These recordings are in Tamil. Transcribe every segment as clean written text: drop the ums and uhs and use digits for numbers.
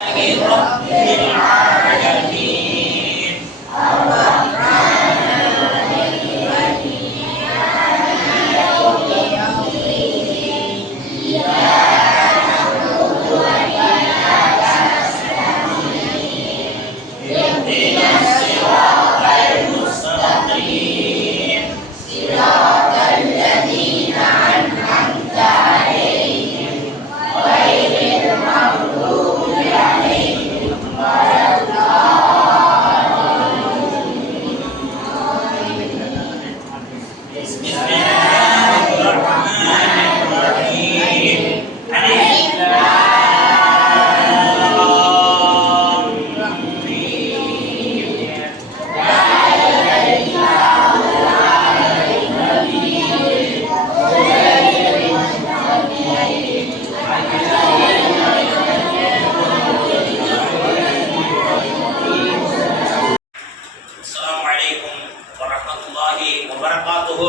رب العالمين الرحمن الرحيم مالك يوم الدين إياك نعبد وإياك نستعين اهدنا الصراط المستقيم صراط الذين أنعمت عليهم غير المغضوب عليهم ولا الضالين. بسم الله الرحمن الرحيم. ألف لام ميم. ذلك الكتاب لا ريب فيه السلام عليكم ورحمة الله وبركاته.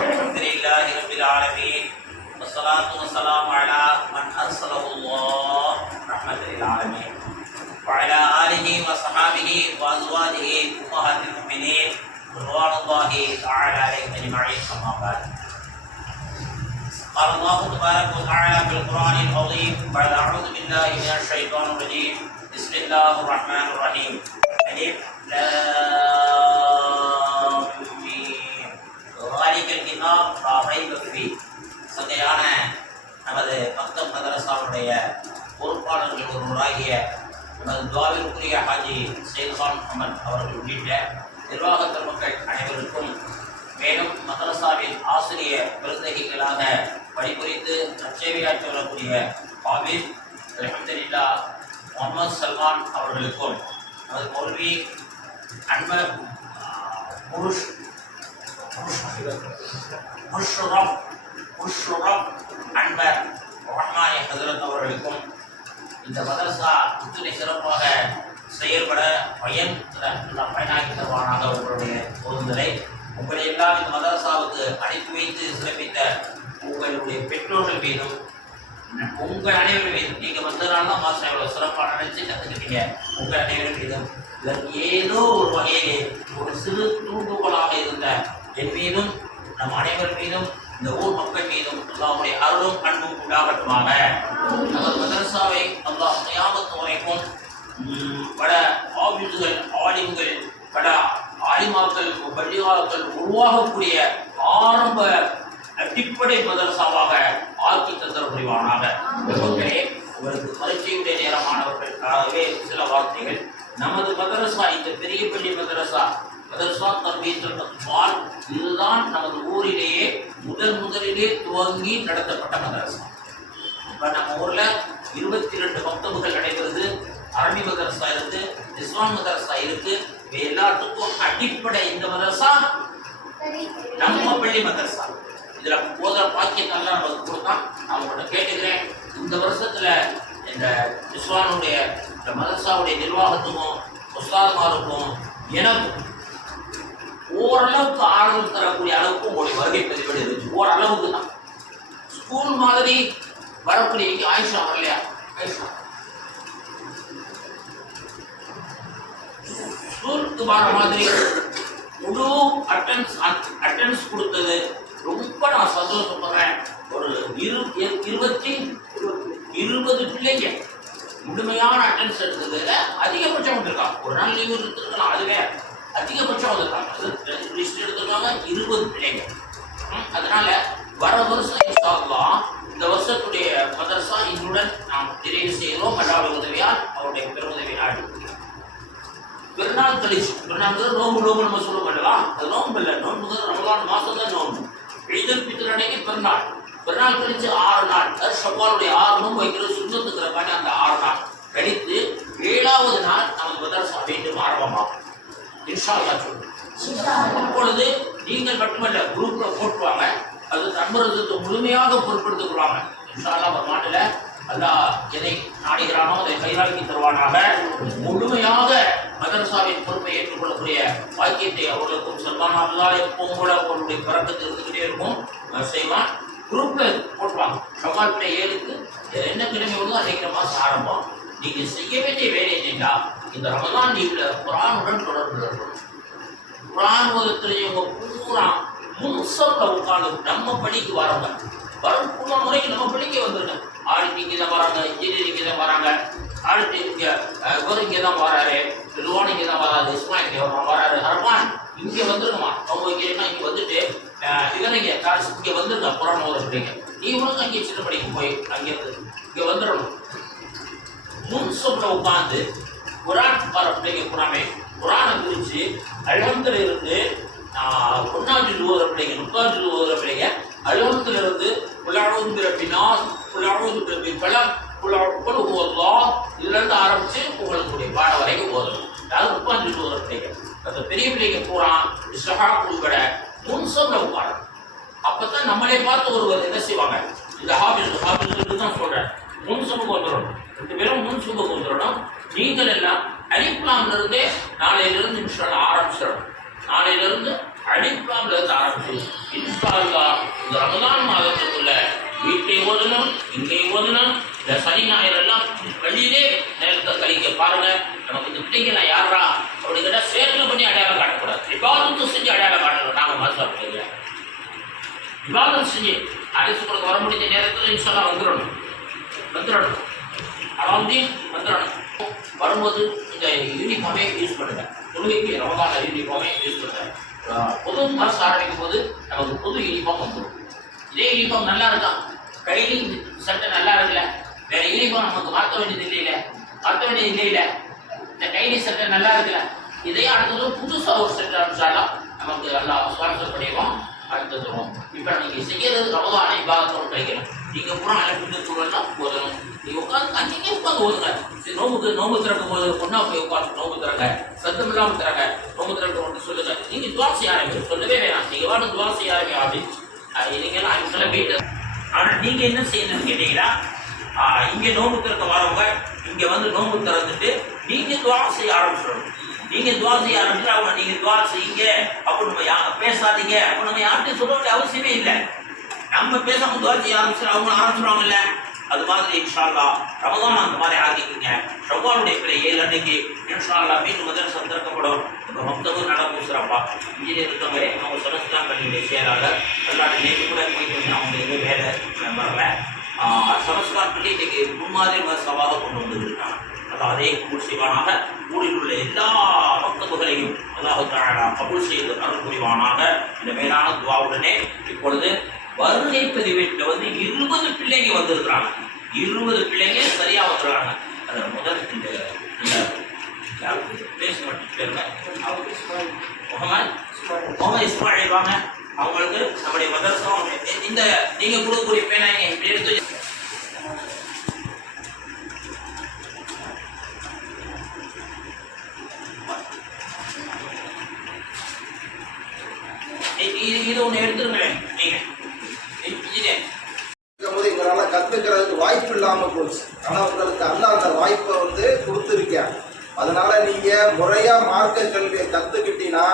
الحمد لله رب العالمين والصلاة والسلام على من أرسله الله رحمة للعالمين وعلى آله وصحابه وأزواجه أمهات المؤمنين رضوان الله تعالى عليهم أجمعين. أما بعد، قال الله تبارك وتعالى في القرآن العظيم بعد أعوذ بالله من الشيطان الرجيم بسم الله الرحمن الرحيم. ألف لام ميم ذلك الكتاب لا ريب فيه. சந்தையான நமது மக்தப் மதரசாவுடைய பொறுப்பாளர்கள் ஒருவராகிய நமது துவாவிற்குரிய ஹாஜி சையத்கான் முகமது அவர்கள் உள்ளிட்ட நிர்வாக பெருமக்கள் அனைவருக்கும், மேலும் மதரசாவின் ஆசிரியர் விருந்தகிகளாக பணிபுரிந்து நற்சேவையாற்றி வரக்கூடிய ஹாபிஸ் அல்ஹம்துலில்லாஹ் முகமது சல்மான் அவர்களுக்கும், நமது மௌல்வி அன்வர் முஷ்ரப் அன்வர் ரஹ்மானி ஹஜரத் அவர்களுக்கும், இந்த மதரசா இத்தனை சிறப்பாக செயல்பட பயனாக்கி தருவானாக உங்களுடைய பொருந்தலை. உங்களை எல்லாம் இந்த மதரசாவுக்கு அனுப்பி வைத்து சிறப்பித்த உங்களுடைய பெற்றோர்கள் மீதும் உங்கள் அனைவரும் மீதும், நீங்கள் வந்ததுனால தான் மாஸ்டர் எவ்வளோ சிறப்பாக நினைச்சு கற்றுக்கிட்டீங்க, உங்கள் அனைவரும் மீதும் இதற்கு ஏதோ ஒரு வகையிலே ஒரு சிறு தூண்டுகோலாக இருந்த என் மீதும் நம் அனைவர் மீதும் இந்த ஊர் மக்கள் மீதும் அல்லாஹ்வுடைய அருளும் அன்பும் உண்டாகட்டுமாக. நமது மதரசாவை அல்லாஹ் கியாமத் வரைக்கும் பல ஆபிதுகள், ஆலிம்கள், பல ஆலிமாக்கள், பள்ளிவாக்கள் உருவாகக்கூடிய ஆரம்ப அடிப்படை மதரசாவாக ஆக்கி தந்தர புரிவானாக. மக்களே, உங்களுக்கு பரீட்சையுடைய நேரமானவர்களுக்காகவே சில வார்த்தைகள். நமது மதரசா, இந்த பெரிய பள்ளி மதரசா தர்பீயத்துல் இதுதான் நமது ஊரிலேயே முதலிலே துவங்கி நடத்தப்பட்ட மதரசா. இப்போ நம்ம ஊர்ல 22 மக்தபுகள் நடைபெறுது. அரபி மதரசா இருக்கு, இஸ்லாம் மதரசா இருக்கு. எல்லாத்துக்கும் அடிப்படை இந்த மதரசா நம்ம பள்ளி மதரசா. இதுல போதர பாக்கியத்தெல்லாம் நமக்கு கொடுத்தான். நான் உங்கள்கிட்ட கேட்டுக்கிறேன், இந்த வருஷத்துல இந்த இஸ்லாமுடைய இந்த மதரசாவுடைய நிர்வாகத்துக்கும் உஸ்தாதுமாருக்கும் எனக்கும் ஓரளவுக்கு ஆறுதல் தரக்கூடிய அளவுக்கு உங்களுடைய வருகை பதிவேடு இருந்துச்சு. ஓரளவுக்கு தான். ஸ்கூல் மாதிரி வரக்கூடிய ஆயிஷா வரலையா? ஆயிஷா ஸ்கூலுக்கு வர மாதிரி முழு அட்டெண்டன்ஸ் கொடுத்தது ரொம்ப நான் சந்தோஷப்படுறேன். ஒரு 20 பிள்ளைங்க முழுமையான அட்டெண்டன்ஸ் எடுத்ததுல அதிகபட்சம் வந்திருக்காங்க. ஒரு நாள் லீவு எடுத்துருக்கலாம், அதுவே அதிகபட்சம் வந்திருக்காங்க. லிஸ்ட் எடுத்துருக்காங்க 20 பிள்ளைங்க. அதனால வர வருஷம் இன்ஷா அல்லாஹ் இந்த வருஷத்துடைய மதரசா இன்றுடன் நாம் நிறைவு செய்கிறோம். அல்லாஹ்வுடைய உதவியால், அவருடைய பெருமுதவி நாடு. பெருநாள் கழிச்சு, பெருநாள் நோம்பு நம்ம சொல்ல மாட்டலாம். அது நோம்பு இல்லை, நோன்பு ரமலான் மாசம் தான் நோம்பு. ஈதுல் ஃபித்ர் அன்னைக்கு பெருநாள். பெருநாள் கழிச்சு 6 நாள், அது ஷவ்வாலுடைய 6 நோம்பு வைக்கிற சுண்ணத்துக்கிறக்கான அந்த 6 நாள் கழித்து 7வது நாள் நமது மதரசா மீண்டும் ஆரம்பமாகும். இன்ஷா அல்லாஹ் சொல்லுங்க. அப்பொழுது நீங்கள் மட்டுமல்ல, குரூப்ல போட்டுவாங்க. அது நண்பர்களுக்கு முழுமையாக பொறுப்பெடுத்துக் கொள்வாங்க. இன்ஷா அல்லாஹ் ஒரு நாட்டில் அல்லாஹ் எதை நாடுகிறானோ அதை கையாக்கி தருவானாக. முழுமையாக மதரசாவின் பொறுப்பை ஏற்றுக்கொள்ளக்கூடிய வாக்கியத்தை அவர்களுக்கும் சல்மான் எப்பவும் கூட அவர்களுடைய பறக்கத்து இருந்துகிட்டே இருக்கும் செய்வான். குரூப்ல போட்டுவாங்க. ஷவ்வால் 7க்கு என்ன கிழமை வருதோ அன்றைக்கு மாதம் ஆரம்பம். நீங்கள் செய்ய வேண்டிய வேலை என்னென்னா இந்த ரமதான் லீவ்ல குர்ஆனுடன் தொடர்பு இருக்கணும். குர்ஆன் ஓதத்திலேயே பூரா முன்சப்ல உட்கார்ந்து நம்ம பணிக்கு வரவங்க வரும் பூரா முறைக்கு நம்ம பணிக்கு வந்துருங்க. ஆளுக்கு இங்கே தான் வராங்க, இன்ஜினியரிங் இங்கே தான் வராங்க, ஆளுக்கு இங்கே இவர் இங்கே தான் வராரு, லுவான் இங்கே தான் வராது, இஸ்மாயில் இங்கே வராரு, ஹர்மான் இங்கே வந்துருங்கம்மா. அவங்க இங்கேன்னா இங்கே வந்துட்டு இவரைங்க காசு இங்கே வந்துருங்க குர்ஆன் ஓதப்படுறீங்க. நீங்களும் அங்கே சின்ன படிக்கு போய் அங்கேருந்து இங்கே வந்துடணும். முன்சப்ல உட்காந்து குர்ஆன் பிள்ளைங்க குராமே குர்ஆனை குறித்து அல்ஹம்துல இருந்து 1ஆம் ஜுஸ் ஓதுற பிள்ளைங்க 30ஆம் ஜுஸ் ஓதுற பிள்ளைங்க அல்ஹம்துல இருந்து குல்அஊது பிரப்பினாஸ் குல்அஊது பிரப்பில் ஃபலக் குல்அஊது ஹுவல்லாஹ் இதிலிருந்து ஆரம்பிச்சு உங்களுடைய பாட வரைக்கும் ஓதணும். அதாவது 30ஆம் ஜுஸ் ஓதுற பிள்ளைங்க அந்த பெரிய பிள்ளைங்க குர்ஆன் இஸ்ஹாக் உள்பட முன்சப்ல உட்காரணும். அப்பதான் நம்மளே பார்த்து ஒருவர் என்ன செய்வாங்க, இந்த ஹாபிஸ் தான் சொல்றேன், முன்சபுக்கு வந்துடணும். 2 பேரும் முன்சபுக்கு வந்துடணும். நீங்கள் எல்லாம் அலிப்லாம்ல இருந்தே நாளையிலிருந்து இன்ஷால்லா ஆரம்பிச்சிடணும். நாளையிலிருந்து அலிப்லாம்ல இருந்து ஆரம்பிச்சு இன்ஷால்லா இந்த ரமதான் மாதத்துக்குள்ள வீட்டை ஓதணும், இங்கே ஓதணும். இந்த சனி ஞாயிறு எல்லாம் வெளியிலே நேரத்தை கழிக்க பாருங்க. நமக்கு இந்த பிள்ளைங்க யாரா அப்படி கேட்டால் சேர்ந்து பண்ணி அடையாளம் காட்டக்கூடாது. விவாதத்தை செஞ்சு அடையாளம் காட்டணும். நாங்கள் மாசம் பிள்ளைங்க விவாதம் செஞ்சு அரசுக்கு வர முடிஞ்ச நேரத்தில் இன்ஷால்லா வந்துடணும். அதாவது வந்துடணும். வரும்போது இந்த யூனிஃபார்மே யூஸ் பண்ணுங்க. தொழுகைக்கு ரமதான யூனிஃபார்மே யூஸ் பண்ணுங்க. புது மாதம் ஆரம்பிக்கும் போது நமக்கு புது யூனிஃபார்ம் வந்துடும். இதே யூனிஃபார்ம் நல்லா இருக்கான், கைலி சட்டை நல்லா இருக்குல்ல, வேற யூனிஃபார்ம் நமக்கு மாற்ற வேண்டியது இல்லையில இந்த கைலி சட்டை நல்லா இருக்குல்ல, இதே அடுத்தது புதுசாக ஒரு சட்டை அனுப்பிச்சாலும் நமக்கு நல்லா ஸ்பான்சர் பண்ணிடுவோம். அடுத்ததும் இப்போ நீங்கள் செய்யறது ரமதான இபாதத்தோடு கழிக்கணும். நீங்கள் பூரா அழைப்பு சூழல்லாம் ஓதணும். நீங்கள் உட்காந்து அங்கேயே உட்காந்து ஓதுங்க. நோம்பு திறக்கும் போது பொண்ணா போய் உட்காந்து நோம்பு திறங்க, சத்தம் இல்லாமல் திறங்க, நோம்பு திறக்க மட்டும் சொல்லுங்க. நீங்கள் துவா செய்ய ஆரம்பிங்க, சொல்லவே வேணாம். நீங்கள் வாங்க துவா செய்ய ஆரம்பிங்க அப்படின்னு நீங்கள்லாம் அங்கே போயிட்டு. ஆனால் நீங்கள் என்ன செய்யணும்னு கேட்டீங்கன்னா, இங்கே நோம்பு திறக்க வரவங்க இங்கே வந்து நோம்பு திறந்துட்டு நீங்கள் துவா செய்ய ஆரம்பிச்சிடணும். நீங்கள் துவா செய்ய ஆரம்பிச்சு அவங்க நீங்கள் துவா செய்யுங்க அப்படின்னு நம்ம பேசாதீங்க அப்படின்னு நம்ம யார்கிட்டையும் சொல்ல வேண்டிய அவசியமே இல்லை. நம்ம பேசாம துவா செய்ய ஆரம்பிச்சு அவங்க ஆரம்பிச்சிடுவாங்க இல்லை. அது மாதிரி இன்ஷா அல்லாஹ் ரமதான் அந்த மாதிரி ஆகிக்குங்க. ஷவ்வாலுடைய பிள்ளை 7 அன்னைக்கு இன்ஷா அல்லாஹ் மீண்டும் மதரசா திறக்கப்படும். இப்போ மக்தபும் நடக்கும் சிறப்பா. இன்ஜினியர் இருக்கவங்க அவங்க செமஸ்டார் கல்வியுடைய செயலாளர் எல்லாருடைய நேற்று கூட போயிட்டு அவங்களுக்கு வேலை வரல. செமஸ்டார் பள்ளி இன்னைக்கு முன்மாதிரி சவாக கொண்டு வந்துருக்காங்க. அதே கபூல் செய்வானாக. ஊரில் உள்ள எல்லா மக்தபுகளையும் அல்லாஹ் தஆலா கபூல் செய்து அருள் புரிவானாக. இந்த மேலான துஆவுடனே இப்பொழுது வருகை பதிவேட்டில் 20 பிள்ளைங்க வந்திருக்கிறாங்க. 20 பிள்ளைங்க சரியா வந்துடுறாங்க. அது முதல் இந்த முகமது இஸ்மாயில் வாங்க. அவங்களுக்கு நம்முடைய மதரசா இந்த நீங்க கொடுக்கக்கூடிய பேனாங்க இப்படி எடுத்து இது ஒன்று எடுத்துருங்களேன். இவரால கத்துக்கிறதுக்கு வாய்ப்பு இல்லாம போச்சு. ஆனா உங்களுக்கு அல்லாஹ் அந்த வாய்ப்பை கொடுத்துருக்கேன். அதனால நீங்க முறையா மார்க்க கல்வியை கத்துக்கிட்டீங்கன்னா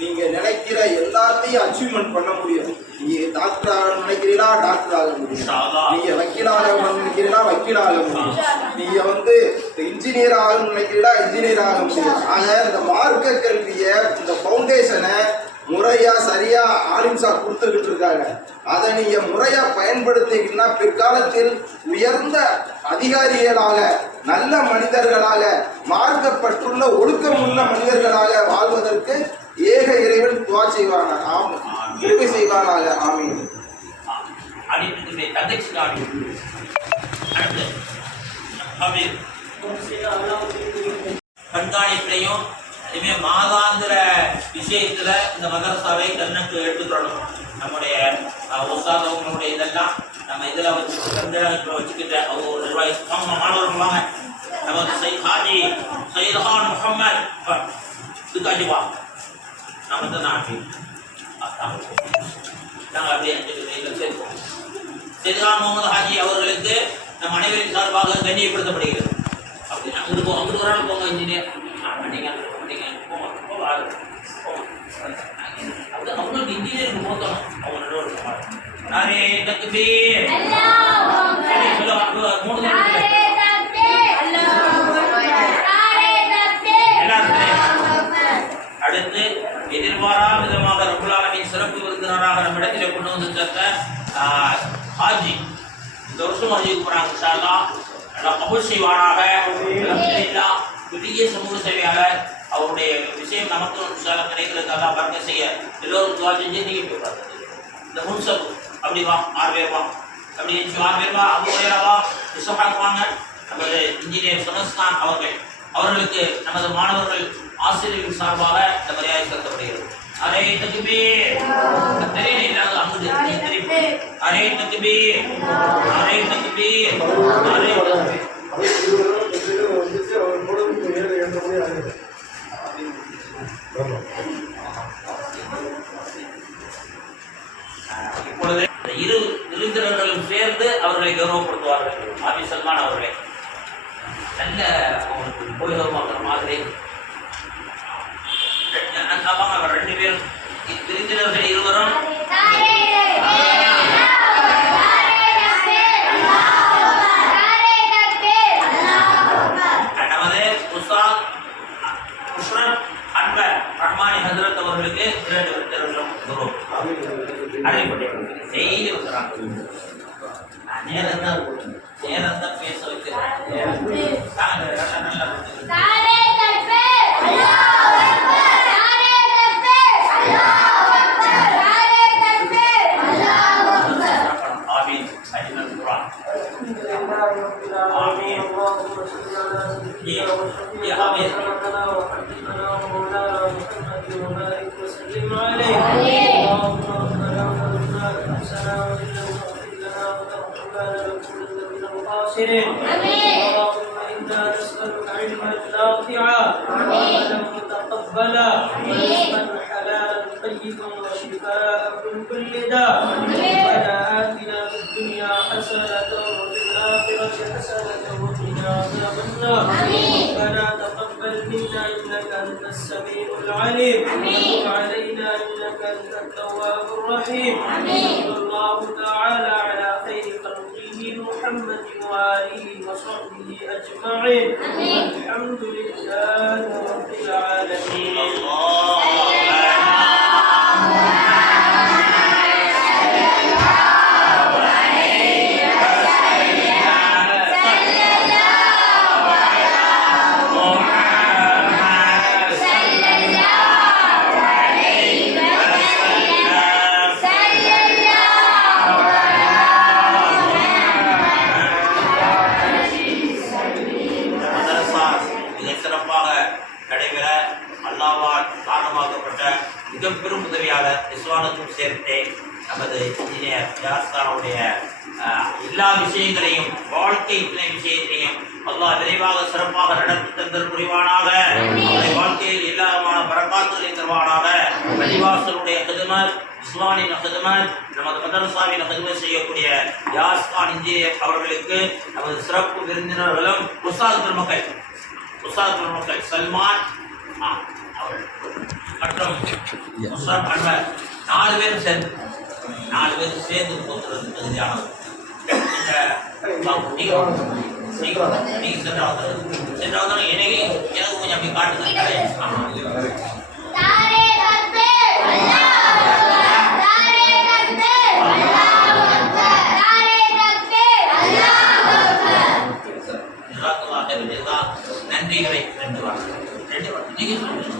நீங்க நினைக்கிற எல்லாத்தையும் அச்சீவ்மெண்ட் பண்ண முடியும். நீங்க டாக்டர் ஆக நினைக்கிறீங்களா டாக்டர் ஆக முடியும். நீங்க வக்கீல் ஆக நினைக்கிறீங்களா வக்கீல் ஆக முடியும். நீங்க இன்ஜினியர் ஆக நினைக்கிறீங்களா இன்ஜினியர் ஆக முடியும். ஆக இந்த மார்க்க கல்வியை இந்த பவுண்டேஷனை முறையா சரியா ஆலிம்சா கொடுத்துக்கிட்டு இருக்காங்க. அதை நீங்க முறையா பயன்படுத்திக்கிட்டீங்கன்னா பிற்காலத்தில் உயர்ந்த அதிகாரிகளாக நல்ல மனிதர்களாக மார்க்கப்பட்டுள்ள ஒழுக்கமுள்ள மனிதர்களாக வாழ்வதற்கு ஏக இறைவன் துவா செய்வாங்க. கிருபை செய்வானாக. ஆமீன். கண்காணிப்பையும் இனிமே மாதாந்திர விஷயத்துல இந்த மதரசாவை கண்ணுக்கு எடுத்துக்கணும். நம்முடைய உற்சாகங்களுடைய இதெல்லாம் நம்ம இதில் வச்சுக்கிட்ட அவங்க ஒரு ரூபாய் மாணவர்கள் வாங்க. நமக்கு ஹாஜி சையத்கான் முகமது இதுக்காண்டிப்பா நம்ம தான் நாங்கள் அப்படியே சேர்ப்போம். சையத்கான் முகமது ஹாஜி அவர்களுக்கு நம் அனைவரின் சார்பாக கண்ணியப்படுத்தப்படுகிறது. அப்படி அங்கிட்டு அங்கிட்டு ஒரு நாள் போங்க இன்ஜினியர் அவங்களுக்கு இன்ஜினியருக்கு போத்தணும். அவங்க நானே தக்பீர் அறிவிக்க போறாங்க. இன்ஷா அல்லாஹ் நல்லா கபூல் செய்வாராக. அல்ஹம்துலில்லாஹ் பெரிய சமூக சேவையாளர் அவருடைய விஷயம் நமக்கு இன்ஷா அல்லாஹ் கிடைக்கிறது. அல்லாஹ் பரக்கத் செய்ய எல்லோரும் துஆ செஞ்சு நீங்க போய் பாருங்க. இந்த முன்சப் அப்படி வா 6 பேர் வா அப்படி 6 பேர் வா அபூ ஹுரைரா இஸ்ஹாக் வாங்க. நமது இன்ஜினியர் சமஸ்தான் அவர்களுக்கு நமது மாணவர்கள் ஆசிரியர்கள் சார்பாக இந்த மரியாதை செலுத்தப்படுகிறது. அரே தக்பீர் தெரியல இல்லாத அங்கு அரே தக்பீர் அரே தக்பீர் அரே இப்பொழுது இரு விருந்தினர்களும் சேர்ந்து அவர்களை கௌரவப்படுத்துவார்கள். ஆபி சல்மான் அவர்களை நல்ல அவங்களுக்கு உபயோகமாகிற மாதிரி அவர் 2 பேரும் விருந்தினர்கள் இருவரும் நமது உஸ்தாத் முஷ்ரப் அன்வர் ரஹ்மானி ஹஜ்ரத் அவர்களுக்கு 2 விருந்தினர்களும் கௌரவம் அறிவிப்பட்டேன். டெய்லி வந்துடுறாங்க. நேரம் தான் பேச வைக்கிறேன். اللهم إنا نسألك علما نافعا وعملا متقبلا ورزقا حلالا طيبا وشفاء من كل داء. ربنا آتنا في الدنيا حسنة وفي الآخرة حسنة وقنا عذاب النار. ربنا تقبل منا إنك أنت السميع العليم وتب علينا إنك أنت التواب الرحيم. صلى الله تعالى على خير خلقه محمد وآله وصحبه أجمعين. الحمد لله رب العالمين. மிகப்பெரும் உதவியாளர் நிஸ்வானுக்கும் சேர்த்து நமது இன்ஜினியர் ஜாஸ்தானுடைய எல்லா விஷயங்களையும் வாழ்க்கை துணை விஷயத்தையும் அல்லாஹ் விரைவாக சிறப்பாக நடத்தி தந்தல் புரிவானாக. அவருடைய வாழ்க்கையில் எல்லாமான பரக்காத்துகளை தருவானாக. பள்ளிவாசலுடைய ஹிதமத், இஸ்லாமின் ஹிதமத், நமது மதரசாவின் ஹிதமத் செய்யக்கூடிய யாஸ்கான் இன்ஜினியர் அவர்களுக்கு நமது சிறப்பு விருந்தினர்களும் உஸ்தாத் பெருமக்கள் சல்மான் அவர்கள் மற்றும் முஸ்ரப் அன்வர் 4 பேரும் சேர்ந்து போகிறது தகுதியானது. நீங்க சென்றாவது எனக்கு கொஞ்சம் அப்படி காட்டுங்க. நன்றிகளை 2 வாரம் நீங்க சொல்லுங்க.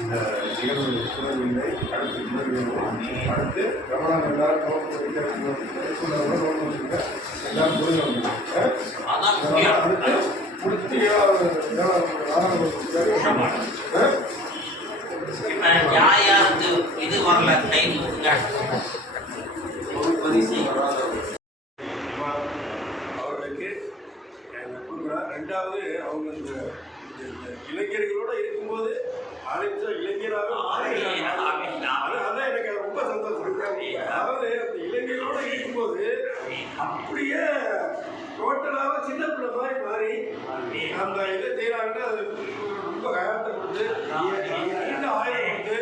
இந்த நிகழ்வு சூழலில்லை அடுத்து கவனம் எல்லாரும் எல்லாம் புரிஞ்சு அடுத்து யாருக்கு இது வரல கை அவர்களுக்கு ரெண்டாவது அவங்க இந்த இளைஞர்களோட இருக்கும்போது இளைஞராக அதான் எனக்கு ரொம்ப சந்தோஷம். அதாவது அந்த இளைஞர்களோட இருக்கும்போது அப்படியே டோட்டலாக சின்ன பிள்ளை மாதிரி மாறி அந்த இதை செய்யறாங்கன்னா அது ரொம்ப கயாத்தை கொடுத்து இன்னும் ஆயிரம் கொடுத்து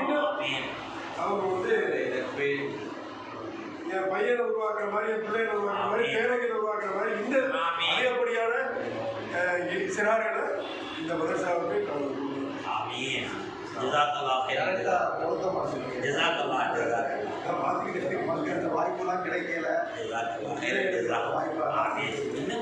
இன்னும் அவங்க வந்து என் பையனை உருவாக்குற மாதிரி, என் பிள்ளைகளை உருவாக்குற மாதிரி, பேரங்களை உருவாக்குற மாதிரி இந்த அதிகப்படியான சிறார்களை இந்த மதரசாவுக்கு வாய்ப்புலாம் கிடைக்கல. என்ன